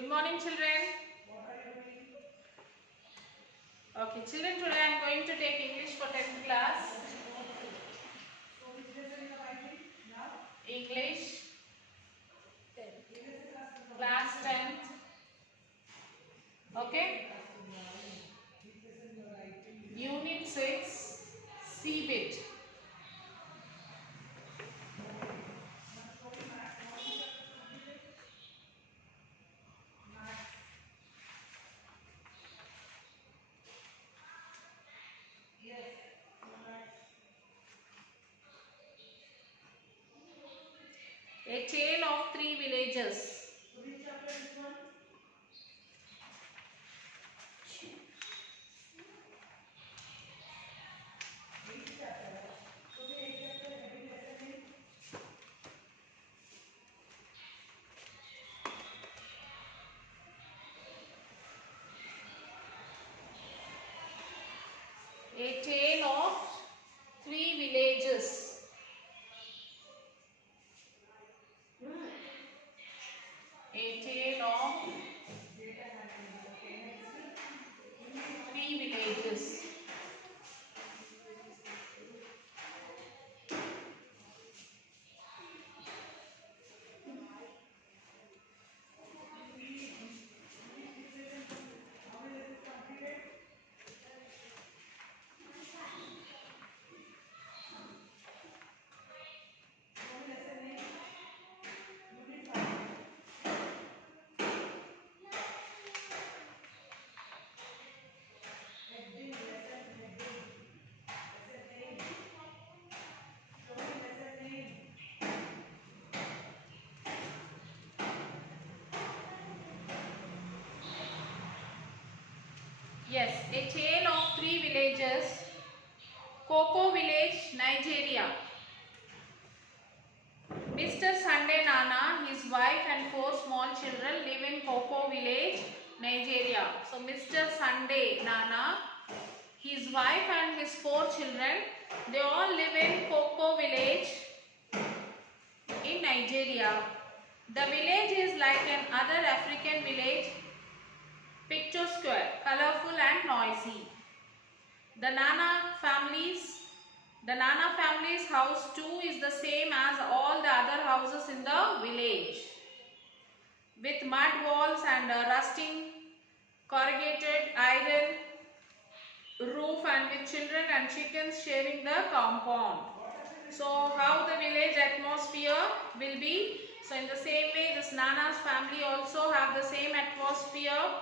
Good morning, children. Okay, children, today I am going to take English for 10th class. English, class 10th. Okay. Unit 6, C-bit. A tale of three villages. A tale of three villages. A tale of three villages. Yes, a tale of three villages. Cocoa village, Nigeria. Mr. Sunday Nana, his wife and four small children live in Cocoa village, Nigeria. So Mr. Sunday Nana, his wife and his four children, they all live in Cocoa village in Nigeria. The village is like an other African village, picturesque, colorful and noisy. The Nana family's house too is the same as all the other houses in the village, with mud walls and rusting corrugated iron roof, and with children and chickens sharing the compound. So how the village atmosphere will be? So in the same way, this Nana's family also have the same atmosphere.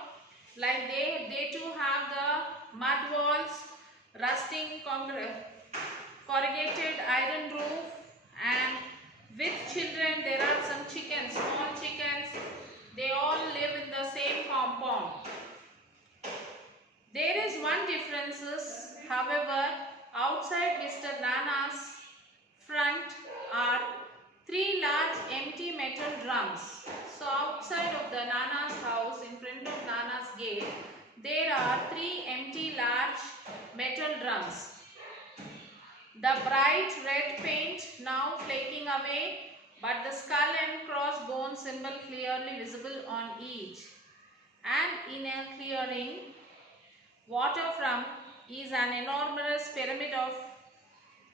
Like they too have the mud walls, rusting corrugated iron roof, and with children there are some chickens, small chickens. They all live in the same compound. There is one difference, however, outside Mr. Nana's front are three large empty metal drums. So outside of the Nana's house, in front of Nana's gate, there are three empty large metal drums. The bright red paint now flaking away, but the skull and crossbone symbol clearly visible on each. And in a clearing, waterfront is an enormous pyramid of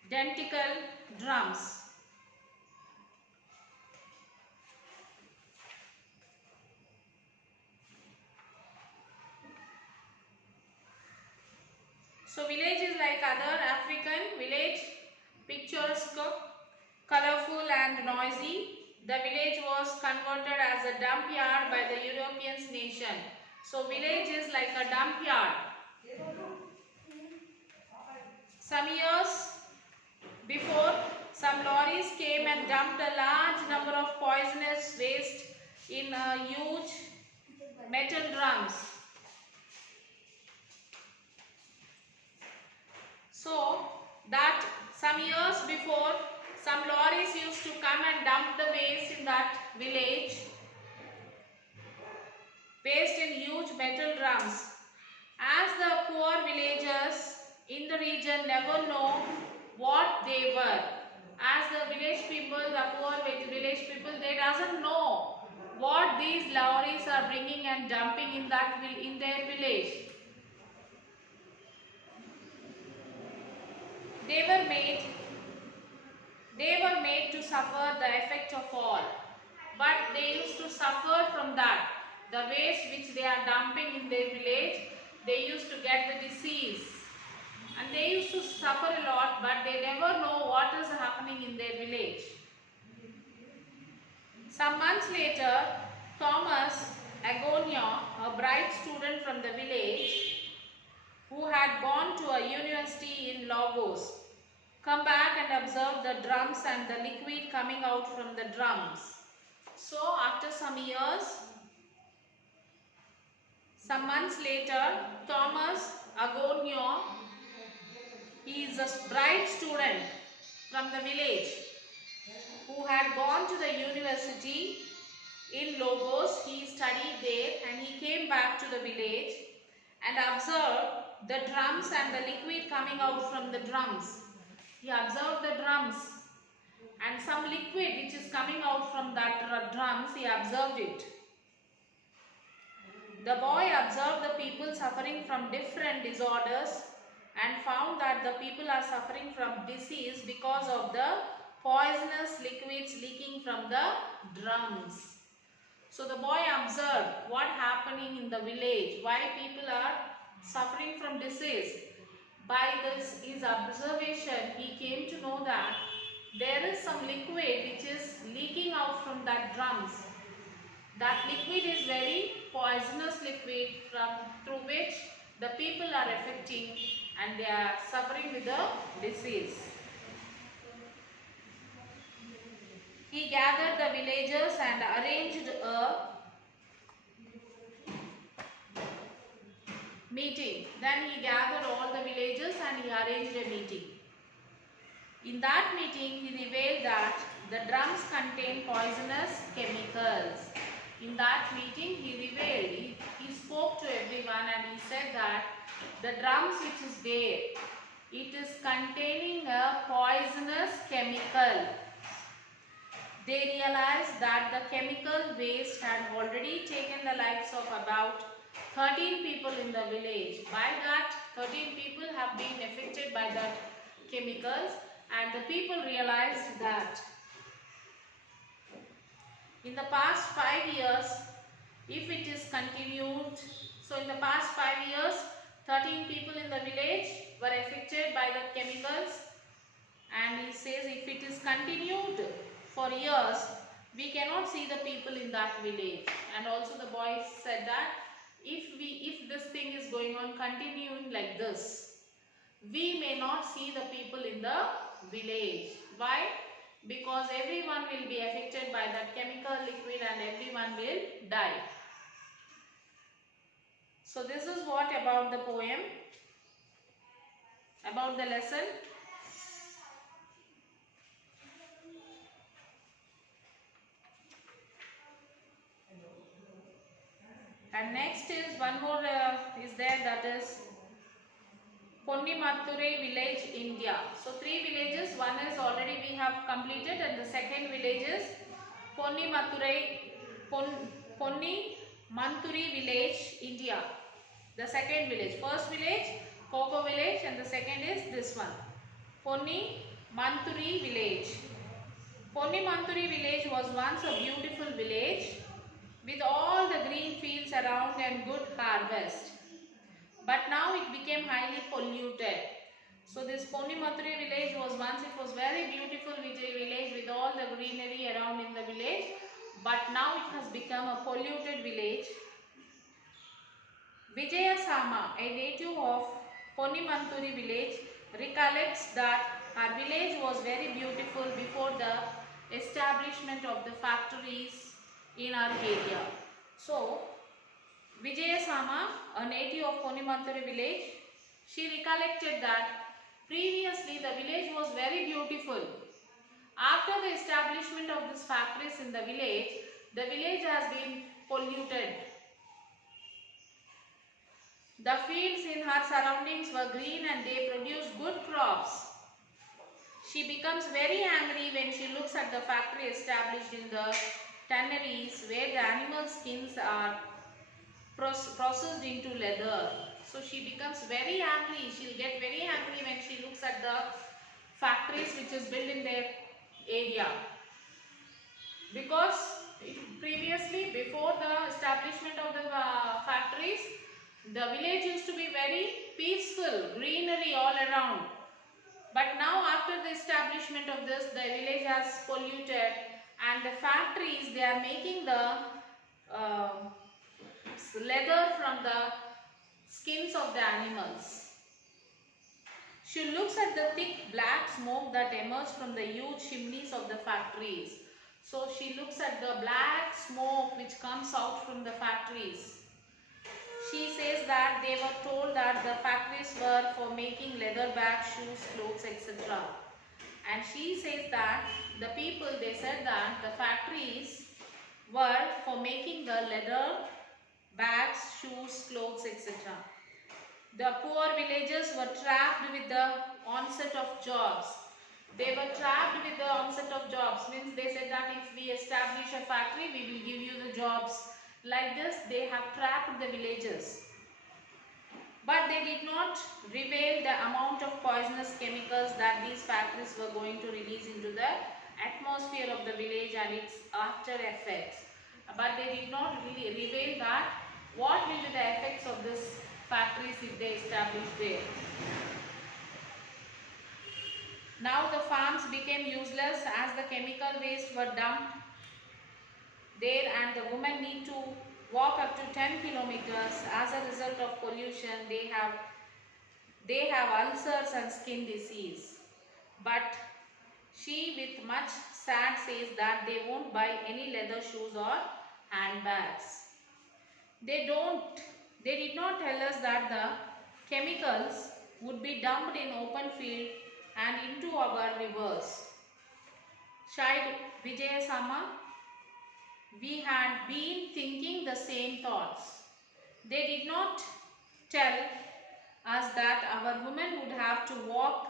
identical drums. So village is like other African village, picturesque, colorful and noisy. The village was converted as a dump yard by the European nation. So village is like a dump yard. Some years before, some lorries came and dumped a large number of poisonous waste in huge metal drums. So that some years before, some lorries used to come and dump the waste in that village, waste in huge metal drums. As the poor villagers in the region never know what they were. As the village people, the poor village people, they doesn't know what what these lorries are bringing and dumping in their village? They were made to suffer the effect of all, but they used to suffer from that. The waste which they are dumping in their village, they used to get the disease, and they used to suffer a lot, but they never know what is happening in their village. Some months later, Thomas Agonia, a bright student from the village who had gone to a university in Lagos, come back and observe the drums and the liquid coming out from the drums. So after some months later, Thomas Agonia, he is a bright student from the village who had gone to the university in Lagos. He studied there and he came back to the village and observed the drums and the liquid coming out from the drums. He observed the drums and some liquid which is coming out from that drums, he observed it. The boy observed the people suffering from different disorders and found that the people are suffering from disease because of the poisonous liquids leaking from the drums. So the boy observed what happening in the village, why people are suffering from disease. By his observation, he came to know that there is some liquid which is leaking out from that drums. That liquid is very poisonous liquid through which the people are affecting and they are suffering with the disease. He gathered the villagers and arranged a meeting. Then he gathered all the villagers and he arranged a meeting. In that meeting, he revealed that the drums contain poisonous chemicals. In that meeting, he spoke to everyone and he said that the drums which is there, it is containing a poisonous chemical. They realized that the chemical waste had already taken the lives of about 13 people in the village. By that, 13 people have been affected by that chemicals, and the people realized that in the past 5 years, if it is continued, so in the past 5 years, 13 people in the village were affected by the chemicals, and he says if it is continued for years, we cannot see the people in that village. And also the boy said that if this thing is going on continuing like this, we may not see the people in the village. Why? Because everyone will be affected by that chemical liquid and everyone will die. So this is what about the poem, about the lesson. And next is one more is there, that is Ponnimathurai village, India. So 3 villages, one is already we have completed and the second village is Ponnimathurai village, India. The second village, first village Coco village and the second is this one, Ponnimathurai village. Ponnimathurai village was once a beautiful village with all the green fields around and good harvest. But now it became highly polluted. So this Ponnimathurai village was once, it was very beautiful village with all the greenery around in the village. But now it has become a polluted village. Vijaya Sama, a native of Ponnimathurai village, recollects that our village was very beautiful before the establishment of the factories in our area. So Vijaya Sama, a native of Ponnimathurai village, she recollected that previously the village was very beautiful. After the establishment of these factories in the village has been polluted. The fields in her surroundings were green and they produced good crops. She becomes very angry when she looks at the factory established in the tanneries where the animal skins are processed into leather. So she becomes very angry. She'll get very angry when she looks at the factories which is built in their area. Because previously, before the establishment of the factories, the village used to be very peaceful, greenery all around. But now after the establishment of this, the village has polluted, and the factories, they are making the leather from the skins of the animals. She looks at the thick black smoke that emerged from the huge chimneys of the factories. So she looks at the black smoke which comes out from the factories. She says that they were told that the factories were for making leather bags, shoes, clothes, etc. And she says that the people, they said that the factories were for making the leather bags, shoes, clothes, etc. The poor villagers were trapped with the onset of jobs. They were trapped with the onset of jobs. Means they said that if we establish a factory, we will give you the jobs. Like this, they have trapped the villagers. But they did not reveal the amount of poisonous chemicals that these factories were going to release into the atmosphere of the village and its after effects. But they did not really reveal that what will be the effects of this factories if they establish there. Now the farms became useless as the chemical waste were dumped there, and the women need to walk up to 10 kilometers as a result of pollution. They have ulcers and skin disease. But she with much sad says that they won't buy any leather shoes or handbags. They did not tell us that the chemicals would be dumped in open field and into our rivers. Child Vijayasama, we had been thinking the same thoughts. They did not tell us that our women would have to walk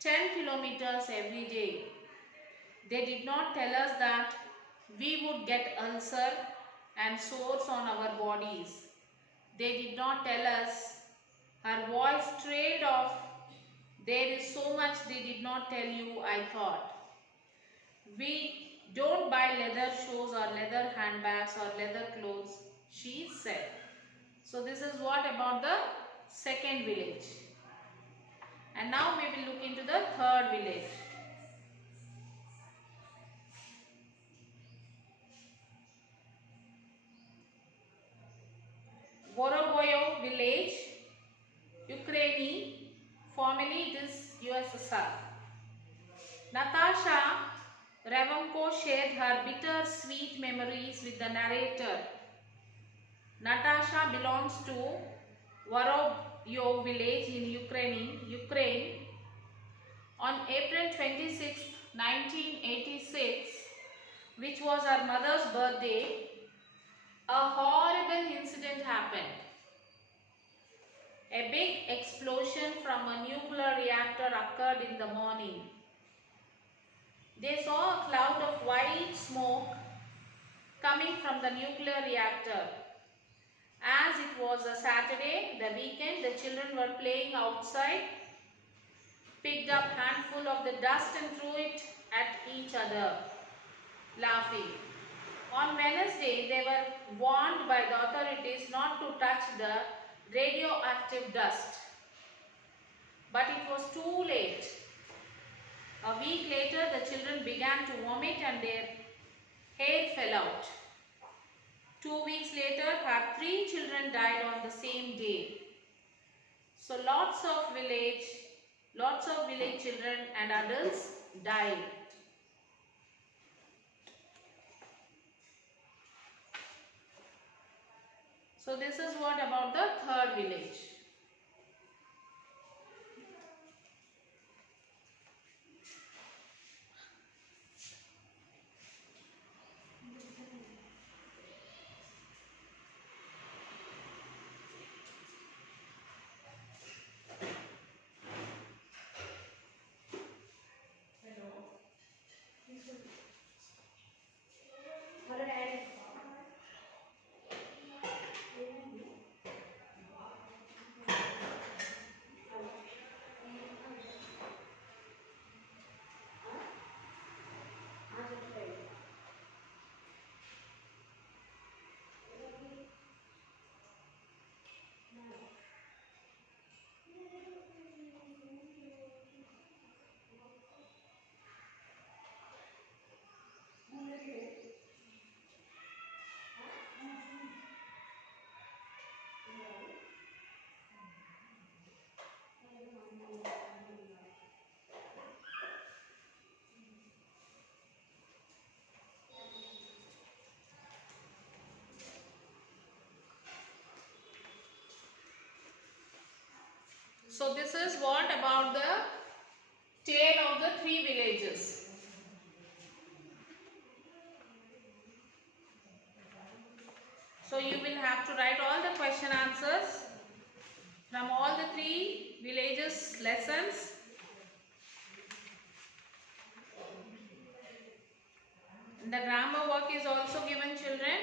10 kilometers every day. They did not tell us that we would get ulcer and sores on our bodies. They did not tell us. Her voice trailed off. There is so much they did not tell you, I thought. We don't buy leather shoes or leather handbags or leather clothes, she said. So this is what about the second village. And now we will look into the third village. Voroboyo village, Ukraine, formerly it is USSR. Natasha Revanko shared her bitter-sweet memories with the narrator. Natasha belongs to Voroboyo village in Ukraine. On April 26, 1986, which was her mother's birthday, a horrible incident happened. A big explosion from a nuclear reactor occurred in the morning. They saw a cloud of white smoke coming from the nuclear reactor. As it was a Saturday, the weekend, the children were playing outside, picked up a handful of the dust and threw it at each other, laughing. On Wednesday, they were warned by the authorities not to touch the radioactive dust. But it was too late. A week later, the children began to vomit and their hair fell out. 2 weeks later, her 3 children died on the same day. So lots of village children and adults died. So this is what about the third village. So this is what about the tale of the three villages. So you will have to write all the question answers from all the three villages lessons. And the grammar work is also given, children,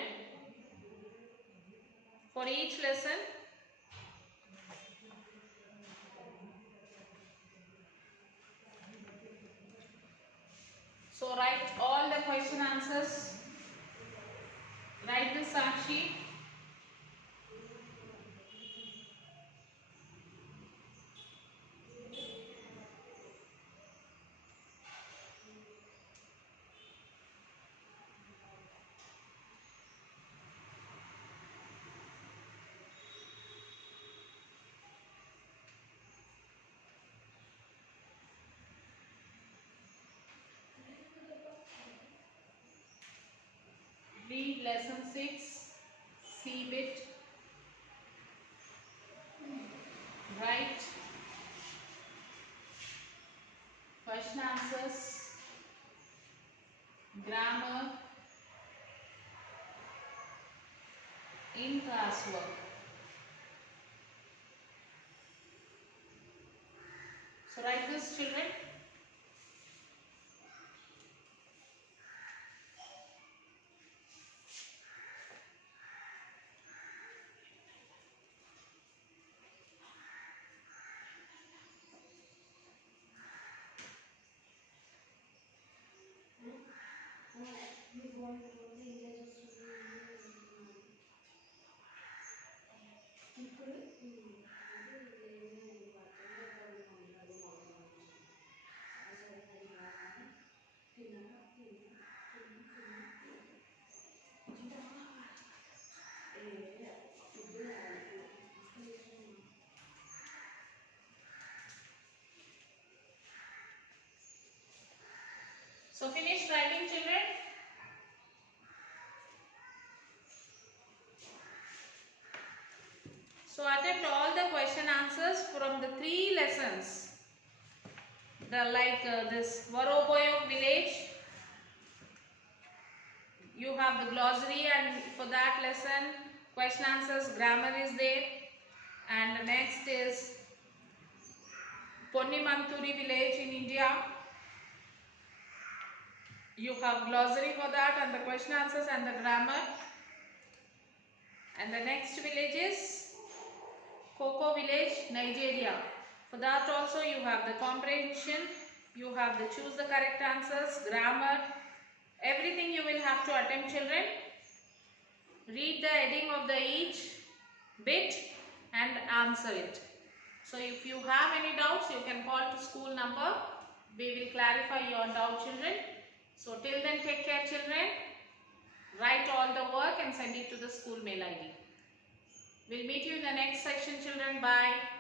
for each lesson. So write all the question answers. Write the Sakshi. Read lesson 6, C bit. Write question answers, grammar in classwork. So write this, children. So finish writing, children. So attempt all the question answers from the three lessons. This Varoboyok village. You have the glossary, and for that lesson question answers, grammar is there. And the next is Ponnimanturi village in India. You have glossary for that and the question answers and the grammar. And the next village is Koko village, Nigeria. For that also you have the comprehension, you have the choose the correct answers, grammar, everything you will have to attempt, children. Read the heading of the each bit and answer it. So if you have any doubts, you can call to school number. We will clarify your doubt, children. So till then, take care, children. Write all the work and send it to the school mail ID. We'll meet you in the next section, children. Bye.